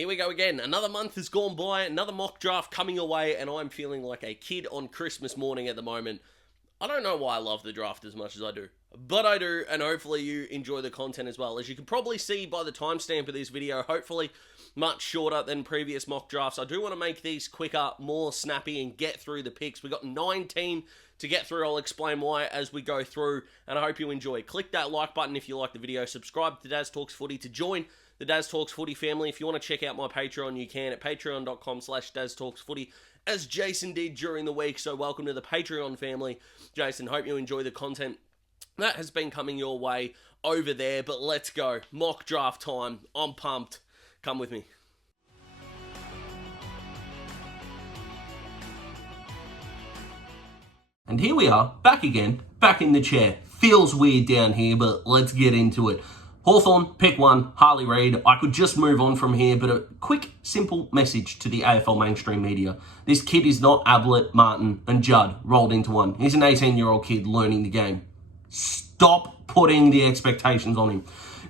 Here we go again. Another month has gone by, another mock draft coming away, and I'm feeling like a kid on Christmas morning at the moment. I don't know why I love the draft as much as I do, but I do, and hopefully you enjoy the content as well. As you can probably see by the timestamp of this video, hopefully much shorter than previous mock drafts. I do want to make these quicker, more snappy, and get through the picks. We've got 19 to get through. I'll explain why as we go through, and I hope you enjoy. Click that like button if you like the video. Subscribe to Daz Talks Footy to join the Daz Talks Footy family. If you want to check out my Patreon, you can at patreon.com/Daz Talks Footy, as Jason did during the week. So welcome to the Patreon family. Jason, hope you enjoy the content that has been coming your way over there. But let's go. Mock draft time. I'm pumped. Come with me. And here we are, back again, back in the chair. Feels weird down here, but let's get into it. Hawthorn, pick one, Harley Reid. I could just move on from here, but a quick, simple message to the AFL mainstream media. This kid is not Ablett, Martin, and Judd rolled into one. He's an 18-year-old kid learning the game. Stop putting the expectations on him.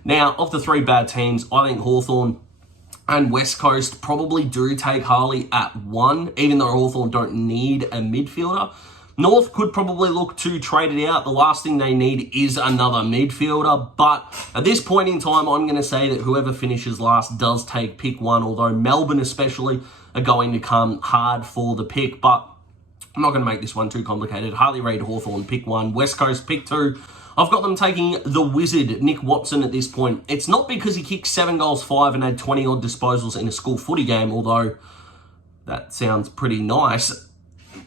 Now, of the three bad teams, I think Hawthorn and West Coast probably do take Harley at one, even though Hawthorn don't need a midfielder. North could probably look to trade it out. The last thing they need is another midfielder. But at this point in time, I'm going to say that whoever finishes last does take pick one, although Melbourne especially are going to come hard for the pick. But I'm not going to make this one too complicated. Harley Reid, Hawthorn, pick one. West Coast, pick two. I've got them taking the wizard, Nick Watson, at this point. It's not because he kicked 7 goals, 5, and had 20-odd disposals in a school footy game, although that sounds pretty nice.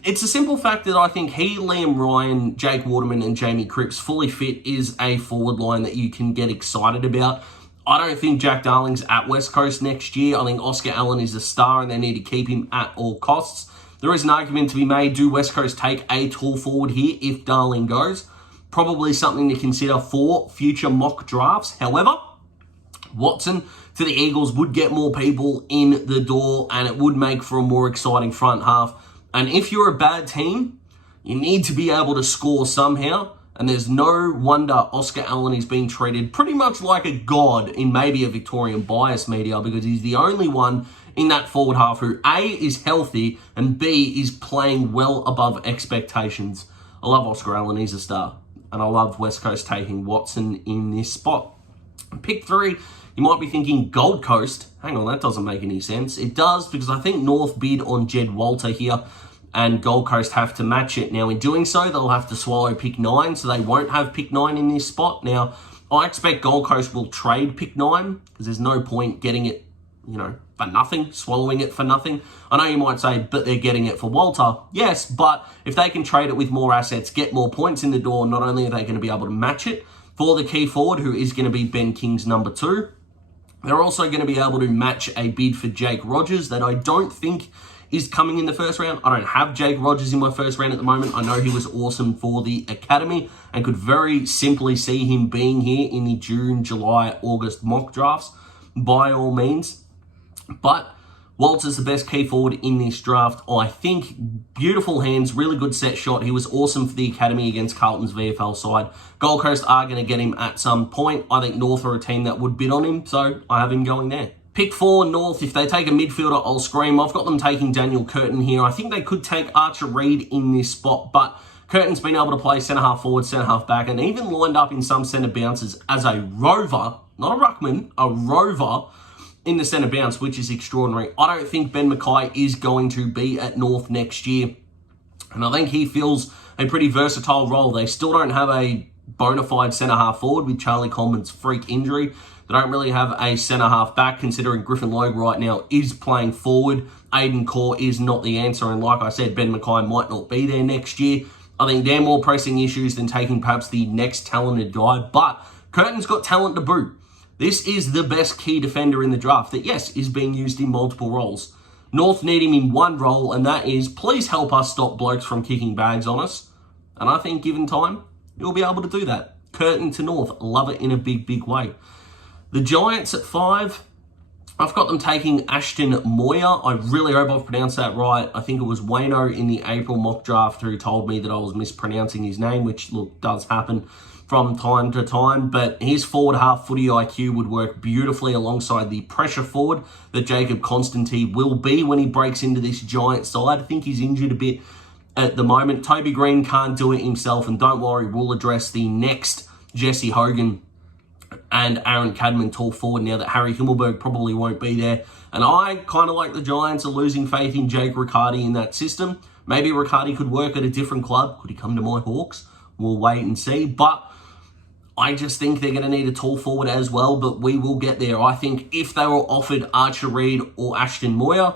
It's a simple fact that I think he, Liam Ryan, Jake Waterman, and Jamie Cripps fully fit is a forward line that you can get excited about. I don't think Jack Darling's at West Coast next year. I think Oscar Allen is a star and they need to keep him at all costs. There is an argument to be made. Do West Coast take a tall forward here if Darling goes? Probably something to consider for future mock drafts. However, Watson to the Eagles would get more people in the door and it would make for a more exciting front half. And if you're a bad team, you need to be able to score somehow. And there's no wonder Oscar Allen is being treated pretty much like a god in maybe a Victorian bias media, because he's the only one in that forward half who A, is healthy, and B, is playing well above expectations. I love Oscar Allen, he's a star. And I love West Coast taking Watson in this spot. Pick three, you might be thinking Gold Coast. Hang on, that doesn't make any sense. It does, because I think North bid on Jed Walter here, and Gold Coast have to match it. Now, in doing so, they'll have to swallow pick 9, so they won't have pick 9 in this spot. Now, I expect Gold Coast will trade pick 9, because there's no point getting it, for nothing, swallowing it for nothing. I know you might say, but they're getting it for Walter. Yes, but if they can trade it with more assets, get more points in the door, not only are they going to be able to match it for the key forward, who is going to be Ben King's number 2, they're also going to be able to match a bid for Jake Rogers that I don't think is coming in the first round. I don't have Jake Rogers in my first round at the moment. I know he was awesome for the academy and could very simply see him being here in the June, July, August mock drafts by all means. But Walter's the best key forward in this draft. I think beautiful hands, really good set shot. He was awesome for the academy against Carlton's VFL side. Gold Coast are going to get him at some point. I think North are a team that would bid on him, so I have him going there. Pick 4, North. If they take a midfielder, I'll scream. I've got them taking Daniel Curtin here. I think they could take Archer Reid in this spot, but Curtin's been able to play centre-half forward, centre-half back, and even lined up in some centre bounces as a rover, not a ruckman, a rover in the centre bounce, which is extraordinary. I don't think Ben Mackay is going to be at North next year, and I think he fills a pretty versatile role. They still don't have a bona fide centre-half forward with Charlie Coleman's freak injury. They don't really have a centre-half back, considering Griffin Logue right now is playing forward. Aiden Core is not the answer, and like I said, Ben Mackay might not be there next year. I think they're more pressing issues than taking perhaps the next talented guy, but Curtin's got talent to boot. This is the best key defender in the draft that, yes, is being used in multiple roles. North need him in one role, and that is, please help us stop blokes from kicking bags on us. And I think, given time, you'll be able to do that. Curtin to North, love it in a big, big way. The Giants at 5, I've got them taking Ashton Moyer. I really hope I've pronounced that right. I think it was Wayno in the April mock draft who told me that I was mispronouncing his name, which, look, does happen from time to time, but his forward half footy IQ would work beautifully alongside the pressure forward that Jacob Constantine will be when he breaks into this Giant side. I think he's injured a bit at the moment. Toby Green can't do it himself, and don't worry, we'll address the next Jesse Hogan and Aaron Cadman tall forward now that Harry Himmelberg probably won't be there. And I kind of like the Giants are losing faith in Jake Riccardi in that system. Maybe Riccardi could work at a different club. Could he come to my Hawks? We'll wait and see. But I just think they're going to need a tall forward as well, but we will get there. I think if they were offered Archer Reed or Ashton Moyer,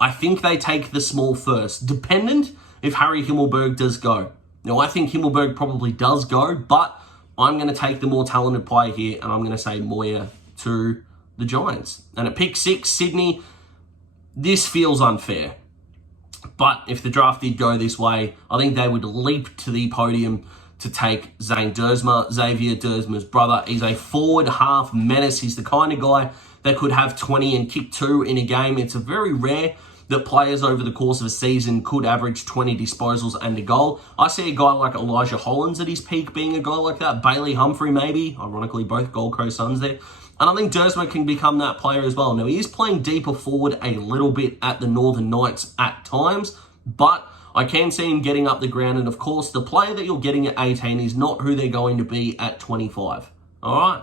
I think they take the small first, dependent if Harry Himmelberg does go. Now, I think Himmelberg probably does go, but I'm going to take the more talented player here, and I'm going to say Moyer to the Giants. And at pick 6, Sydney, this feels unfair. But if the draft did go this way, I think they would leap to the podium to take Zane Dersma, Xavier Dersma's brother. He's a forward half menace. He's the kind of guy that could have 20 and kick 2 in a game. It's a very rare that players over the course of a season could average 20 disposals and a goal. I see a guy like Elijah Hollins at his peak being a guy like that. Bailey Humphrey maybe. Ironically, both Gold Coast Suns there. And I think Dersma can become that player as well. Now, he is playing deeper forward a little bit at the Northern Knights at times, but I can see him getting up the ground. And of course, the player that you're getting at 18 is not who they're going to be at 25. All right?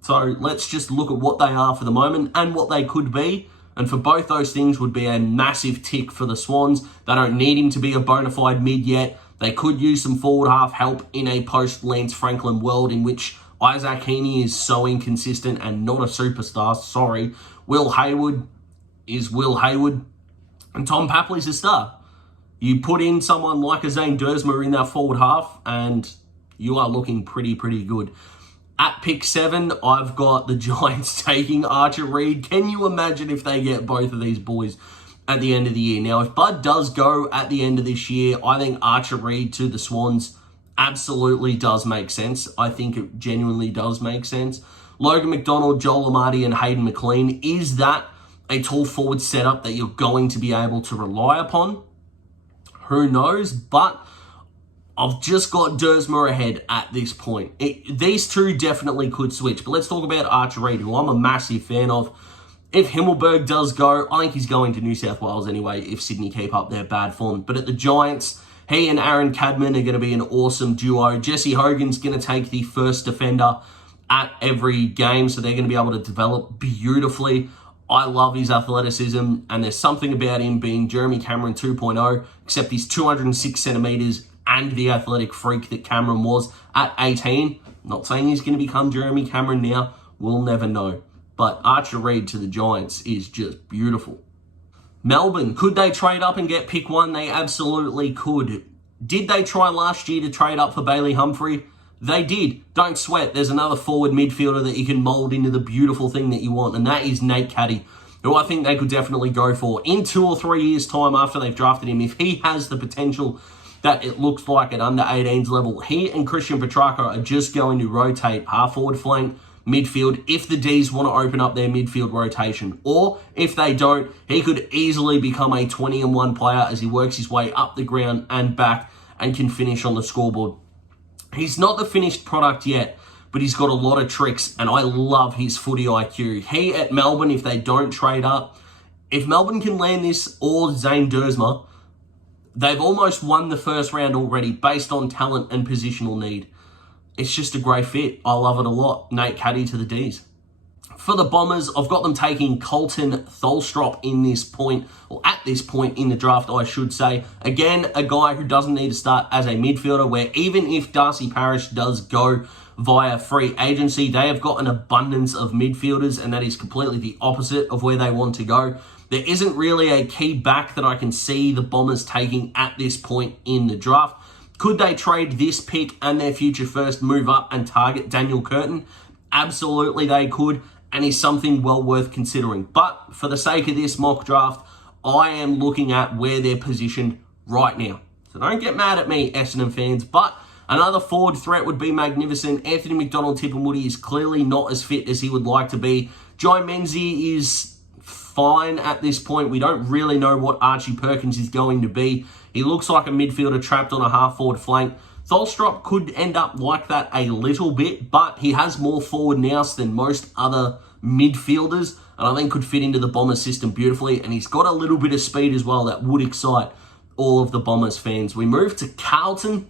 So let's just look at what they are for the moment and what they could be. And for both those things would be a massive tick for the Swans. They don't need him to be a bona fide mid yet. They could use some forward half help in a post-Lance Franklin world in which Isaac Heaney is so inconsistent and not a superstar. Sorry. Will Hayward is Will Hayward. And Tom Papley's a star. You put in someone like a Zane Dersma in that forward half and you are looking pretty good. At pick 7, I've got the Giants taking Archer Reed. Can you imagine if they get both of these boys at the end of the year? Now, if Bud does go at the end of this year, I think Archer Reed to the Swans absolutely does make sense. I think it genuinely does make sense. Logan McDonald, Joel Amati, and Hayden McLean. Is that a tall forward setup that you're going to be able to rely upon? Who knows? But I've just got Dersma ahead at this point. These two definitely could switch. But let's talk about Archer Reed, who I'm a massive fan of. If Himmelberg does go, I think he's going to New South Wales anyway if Sydney keep up their bad form. But at the Giants, he and Aaron Cadman are going to be an awesome duo. Jesse Hogan's going to take the first defender at every game, so they're going to be able to develop beautifully. I love his athleticism, and there's something about him being Jeremy Cameron 2.0, except he's 206 centimetres and the athletic freak that Cameron was at 18. Not saying he's going to become Jeremy Cameron now. We'll never know. But Archer Reed to the Giants is just beautiful. Melbourne, could they trade up and get pick 1? They absolutely could. Did they try last year to trade up for Bailey Humphrey? They did. Don't sweat. There's another forward midfielder that you can mould into the beautiful thing that you want, and that is Nate Caddy, who I think they could definitely go for in 2 or 3 years' time after they've drafted him. If he has the potential that it looks like at under 18s level, he and Christian Petrarca are just going to rotate half forward flank, midfield, if the Ds want to open up their midfield rotation. Or if they don't, he could easily become a 20-1 player as he works his way up the ground and back and can finish on the scoreboard. He's not the finished product yet, but he's got a lot of tricks, and I love his footy IQ. He at Melbourne, if they don't trade up, if Melbourne can land this or Zane Dersma, they've almost won the first round already based on talent and positional need. It's just a great fit. I love it a lot. Nate Caddy to the Ds. For the Bombers, I've got them taking Colton Tholstrop in this point, or at this point in the draft, I should say. Again, a guy who doesn't need to start as a midfielder, where even if Darcy Parish does go via free agency, they have got an abundance of midfielders, and that is completely the opposite of where they want to go. There isn't really a key back that I can see the Bombers taking at this point in the draft. Could they trade this pick and their future first, move up and target Daniel Curtin? Absolutely they could, and is something well worth considering. But for the sake of this mock draft, I am looking at where they're positioned right now. So don't get mad at me, Essendon fans, but another forward threat would be magnificent. Anthony McDonald-Tipungwuti is clearly not as fit as he would like to be. Joe Menzie is fine at this point. We don't really know what Archie Perkins is going to be. He looks like a midfielder trapped on a half-forward flank. Tholstrup could end up like that a little bit, but he has more forward nous than most other midfielders, and I think could fit into the Bombers system beautifully, and he's got a little bit of speed as well that would excite all of the Bombers fans. We move to Carlton.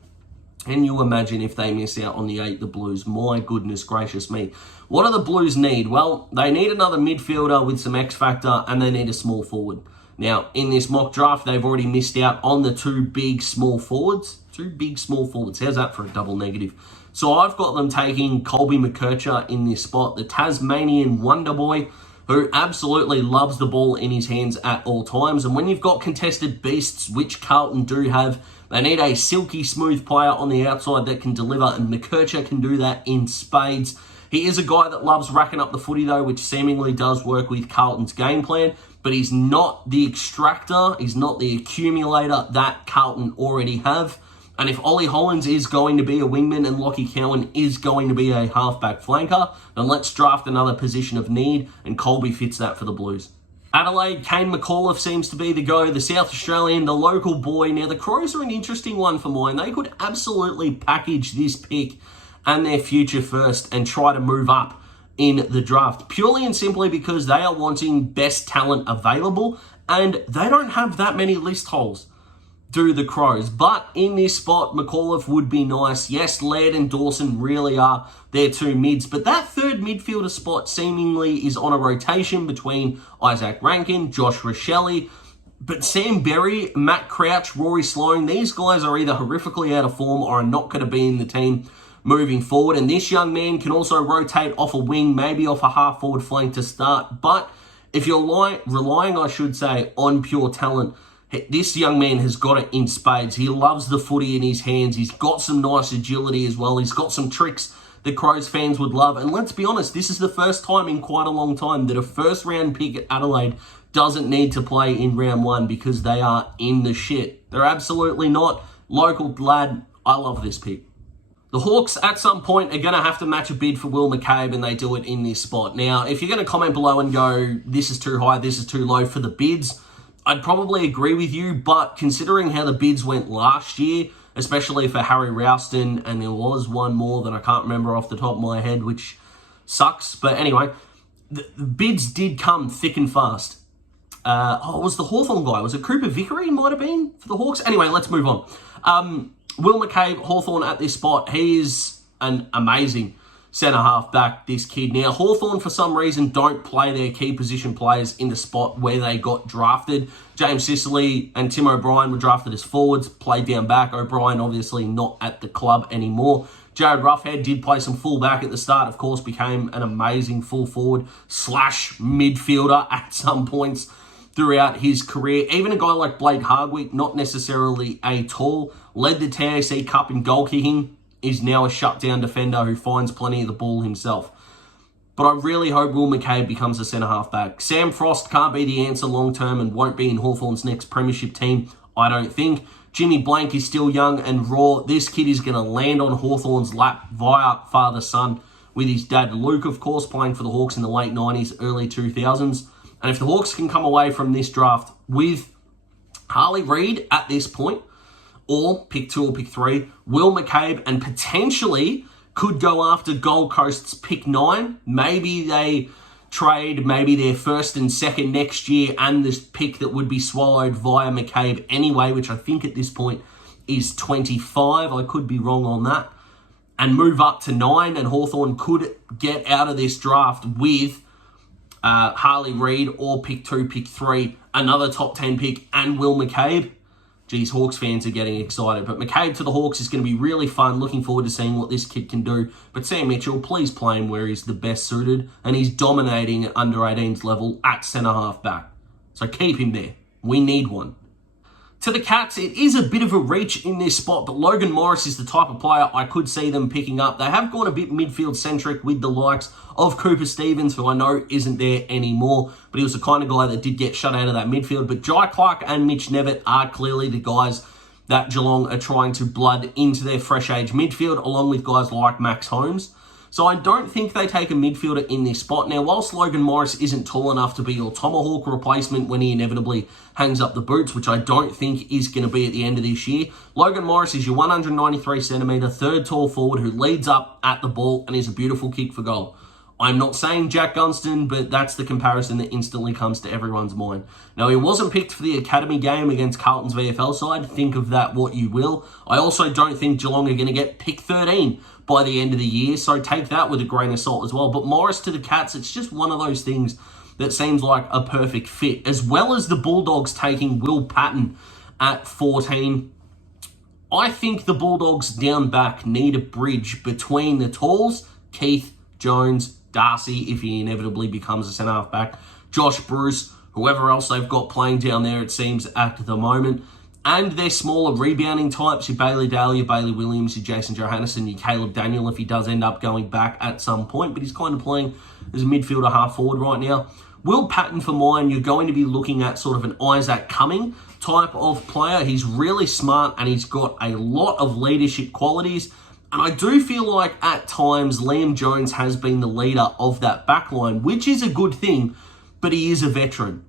Can you imagine if they miss out on the 8, the Blues? My goodness gracious me. What do the Blues need? Well, they need another midfielder with some X factor, and they need a small forward. Now, in this mock draft, they've already missed out on the 2 big small forwards. 2 big small forwards. How's that for a double negative? So I've got them taking Colby McKercher in this spot, the Tasmanian wonder boy, who absolutely loves the ball in his hands at all times. And when you've got contested beasts, which Carlton do have, they need a silky smooth player on the outside that can deliver, and McKercher can do that in spades. He is a guy that loves racking up the footy though, which seemingly does work with Carlton's game plan, but he's not the extractor, he's not the accumulator that Carlton already have. And if Ollie Hollands is going to be a wingman and Lockie Cowan is going to be a halfback flanker, then let's draft another position of need, and Colby fits that for the Blues. Adelaide, Kane McAuliffe seems to be the go, the South Australian, the local boy. Now, the Crows are an interesting one for mine. They could absolutely package this pick and their future first and try to move up in the draft, purely and simply because they are wanting best talent available, and they don't have that many list holes, do the Crows. But in this spot, McAuliffe would be nice. Yes, Laird and Dawson really are their 2 mids, but that third midfielder spot seemingly is on a rotation between Isaac Rankin, Josh Rochelle, but Sam Berry, Matt Crouch, Rory Sloane, these guys are either horrifically out of form or are not going to be in the team moving forward. And this young man can also rotate off a wing, maybe off a half-forward flank to start. But if you're relying, I should say, on pure talent, this young man has got it in spades. He loves the footy in his hands. He's got some nice agility as well. He's got some tricks that Crows fans would love. And let's be honest, this is the first time in quite a long time that a first-round pick at Adelaide doesn't need to play in round 1 because they are in the shit. They're absolutely not. Local lad, I love this pick. The Hawks, at some point, are going to have to match a bid for Will McCabe, and they do it in this spot. Now, if you're going to comment below and go, this is too high, this is too low for the bids, I'd probably agree with you, but considering how the bids went last year, especially for Harry Ralston, and there was one more that I can't remember off the top of my head, which sucks. But anyway, the bids did come thick and fast. It was the Hawthorn guy. Was it Cooper Vickery might have been for the Hawks? Anyway, let's move on. Will McCabe, Hawthorn at this spot, he is an amazing centre-half back, this kid. Now, Hawthorn, for some reason, don't play their key position players in the spot where they got drafted. James Sicily and Tim O'Brien were drafted as forwards, played down back. O'Brien, obviously, not at the club anymore. Jared Roughhead did play some full-back at the start, of course, became an amazing full-forward / midfielder at some points throughout his career. Even a guy like Blake Hardwick, not necessarily a tall, led the TAC Cup in goal kicking, is now a shutdown defender who finds plenty of the ball himself. But I really hope Will McCabe becomes a centre-half back. Sam Frost can't be the answer long-term and won't be in Hawthorn's next premiership team, I don't think. Jimmy Blank is still young and raw. This kid is going to land on Hawthorn's lap via father-son, with his dad Luke, of course, playing for the Hawks in the late 90s, early 2000s. And if the Hawks can come away from this draft with Harley Reid at this point, or pick 2 or pick 3, Will McCabe, and potentially could go after Gold Coast's pick 9. Maybe they trade maybe their first and second next year and this pick that would be swallowed via McCabe anyway, which I think at this point is 25. I could be wrong on that. And move up to 9, and Hawthorn could get out of this draft with Harley Reid or pick 2, pick 3, another top 10 pick, and Will McCabe. Geez, Hawks fans are getting excited. But McCabe to the Hawks is going to be really fun. Looking forward to seeing what this kid can do. But Sam Mitchell, please play him where he's the best suited. And he's dominating at under 18s level at centre-half back. So keep him there. We need one. To the Cats, it is a bit of a reach in this spot, but Logan Morris is the type of player I could see them picking up. They have gone a bit midfield-centric with the likes of Cooper Stevens, who I know isn't there anymore, but he was the kind of guy that did get shut out of that midfield. But Jai Clark and Mitch Nevitt are clearly the guys that Geelong are trying to blood into their fresh age midfield, along with guys like Max Holmes. So I don't think they take a midfielder in this spot. Now, whilst Logan Morris isn't tall enough to be your tomahawk replacement when he inevitably hangs up the boots, which I don't think is going to be at the end of this year, Logan Morris is your 193cm, third tall forward who leads up at the ball and is a beautiful kick for goal. I'm not saying Jack Gunston, but that's the comparison that instantly comes to everyone's mind. Now, he wasn't picked for the academy game against Carlton's VFL side. Think of that what you will. I also don't think Geelong are going to get pick 13 by the end of the year, so take that with a grain of salt as well. But Morris to the Cats, it's just one of those things that seems like a perfect fit, as well as the Bulldogs taking Will Patton at 14. I think the Bulldogs down back need a bridge between the talls, Keith, Jones, Darcy, if he inevitably becomes a centre-half back, Josh Bruce, whoever else they've got playing down there, it seems, at the moment. And their smaller rebounding types, your Bailey Dale, your Bailey Williams, your Jason Johannesson, your Caleb Daniel, if he does end up going back at some point, but he's kind of playing as a midfielder half-forward right now. Will Patton, for mine, you're going to be looking at sort of an Isaac Cumming type of player. He's really smart and he's got a lot of leadership qualities. And I do feel like at times Liam Jones has been the leader of that backline, which is a good thing, but he is a veteran.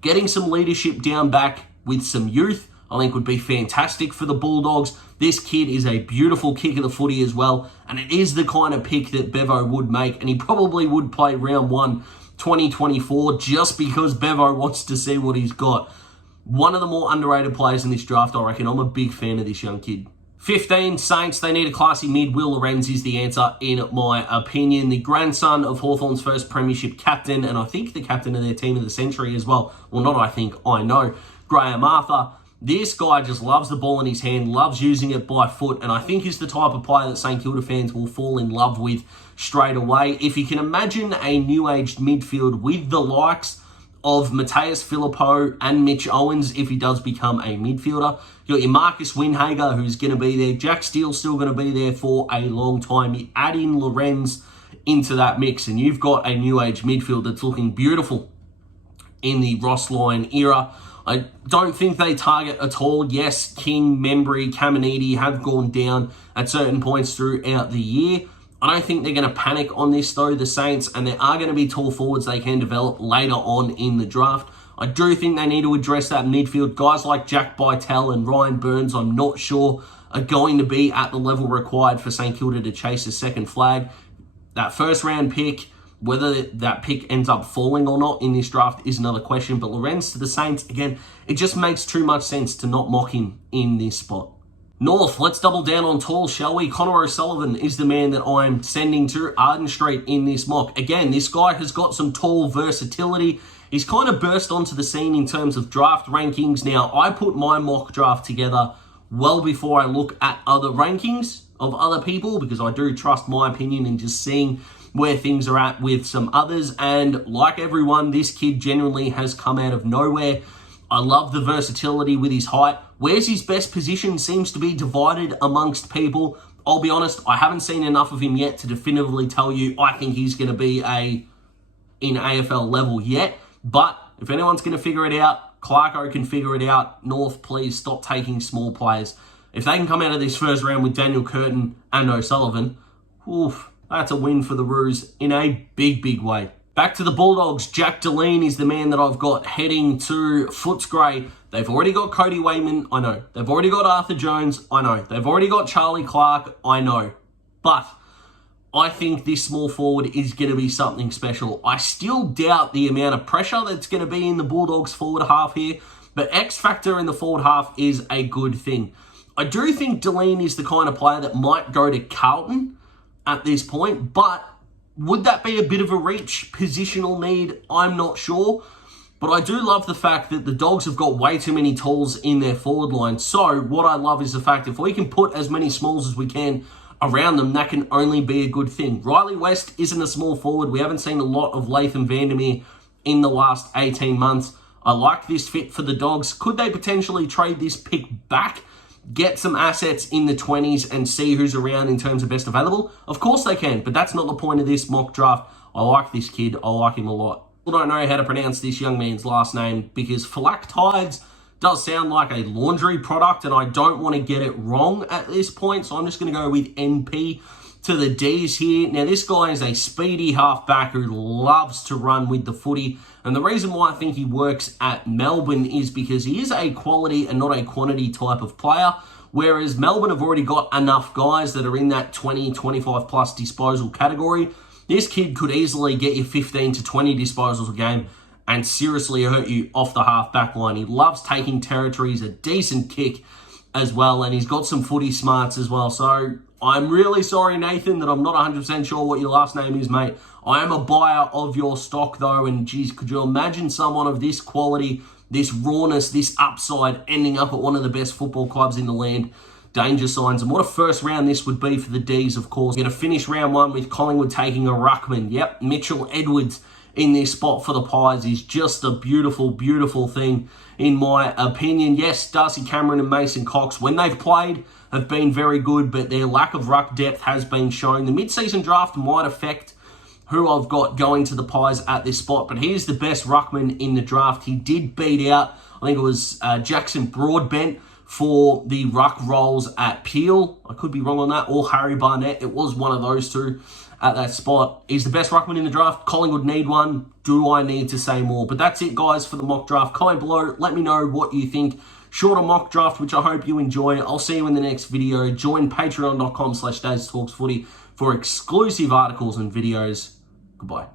Getting some leadership down back with some youth, I think would be fantastic for the Bulldogs. This kid is a beautiful kick of the footy as well, and it is the kind of pick that Bevo would make, and he probably would play round 1, 2024, just because Bevo wants to see what he's got. One of the more underrated players in this draft, I reckon. I'm a big fan of this young kid. 15, Saints, they need a classy mid. Will Lorenz is the answer, in my opinion. The grandson of Hawthorn's first premiership captain, and I think the captain of their team of the century as well. Well, not I think, I know. Graham Arthur. This guy just loves the ball in his hand, loves using it by foot, and I think is the type of player that St Kilda fans will fall in love with straight away. If you can imagine a new-aged midfield with the likes of Mateus Filippo and Mitch Owens, if he does become a midfielder. You got your Marcus Winhager, who's going to be there. Jack Steele's still going to be there for a long time. You add in Lorenz into that mix, and you've got a new age midfield that's looking beautiful in the Ross Lyon era. I don't think they target at all. Yes, King, Membry, Caminiti have gone down at certain points throughout the year. I don't think they're going to panic on this, though, the Saints, and there are going to be tall forwards they can develop later on in the draft. I do think they need to address that midfield. Guys like Jack Bytel and Ryan Burns, I'm not sure, are going to be at the level required for St Kilda to chase a second flag. That first-round pick, whether that pick ends up falling or not in this draft is another question. But Lorenz to the Saints, again, it just makes too much sense to not mock him in this spot. North, let's double down on tall, shall we? Connor O'Sullivan is the man that I'm sending to Arden Street in this mock. Again, this guy has got some tall versatility. He's kind of burst onto the scene in terms of draft rankings. Now, I put my mock draft together well before I look at other rankings of other people, because I do trust my opinion in just seeing where things are at with some others. And like everyone, this kid genuinely has come out of nowhere. I love the versatility with his height. Where's his best position seems to be divided amongst people. I'll be honest, I haven't seen enough of him yet to definitively tell you I think he's going to be in AFL level yet. But if anyone's going to figure it out, Clarko can figure it out. North, please stop taking small players. If they can come out of this first round with Daniel Curtin and O'Sullivan, oof, that's a win for the Roos in a big, big way. Back to the Bulldogs. Jack Deline is the man that I've got heading to Footscray. They've already got Cody Wayman, I know. They've already got Arthur Jones, I know. They've already got Charlie Clark, I know. But I think this small forward is going to be something special. I still doubt the amount of pressure that's going to be in the Bulldogs forward half here, but X factor in the forward half is a good thing. I do think Deline is the kind of player that might go to Carlton at this point, but would that be a bit of a reach? Positional need? I'm not sure. But I do love the fact that the Dogs have got way too many talls in their forward line. So what I love is the fact if we can put as many smalls as we can around them, that can only be a good thing. Riley West isn't a small forward. We haven't seen a lot of Latham Vandermeer in the last 18 months. I like this fit for the Dogs. Could they potentially trade this pick back? Get some assets in the 20s and see who's around in terms of best available? Of course they can, but that's not the point of this mock draft. I like this kid. I like him a lot. I don't know how to pronounce this young man's last name because phylactides does sound like a laundry product and I don't want to get it wrong at this point, so I'm just going to go with NP to the D's here. Now, this guy is a speedy halfback who loves to run with the footy. And the reason why I think he works at Melbourne is because he is a quality and not a quantity type of player. Whereas Melbourne have already got enough guys that are in that 20, 25 plus disposal category. This kid could easily get you 15 to 20 disposals a game and seriously hurt you off the half-back line. He loves taking territory. He's a decent kick as well, and he's got some footy smarts as well. So I'm really sorry, Nathan, that I'm not 100% sure what your last name is, mate. I am a buyer of your stock, though, and geez, could you imagine someone of this quality, this rawness, this upside ending up at one of the best football clubs in the land? Danger signs. And what a first round this would be for the D's, of course. We're going to finish round one with Collingwood taking a ruckman. Yep, Mitchell Edwards in this spot for the Pies is just a beautiful, beautiful thing, in my opinion. Yes, Darcy Cameron and Mason Cox, when they've played, have been very good, but their lack of ruck depth has been shown. The mid-season draft might affect who I've got going to the Pies at this spot, but he is the best ruckman in the draft. He did beat out, I think it was Jackson Broadbent, for the ruck roles at Peel. I could be wrong on that. Or Harry Barnett. It was one of those two at that spot. He's the best ruckman in the draft. Collingwood need one. Do I need to say more? But that's it, guys, for the mock draft. Comment below. Let me know what you think. Shorter mock draft, which I hope you enjoy. I'll see you in the next video. Join patreon.com/DazTalksFooty for exclusive articles and videos. Goodbye.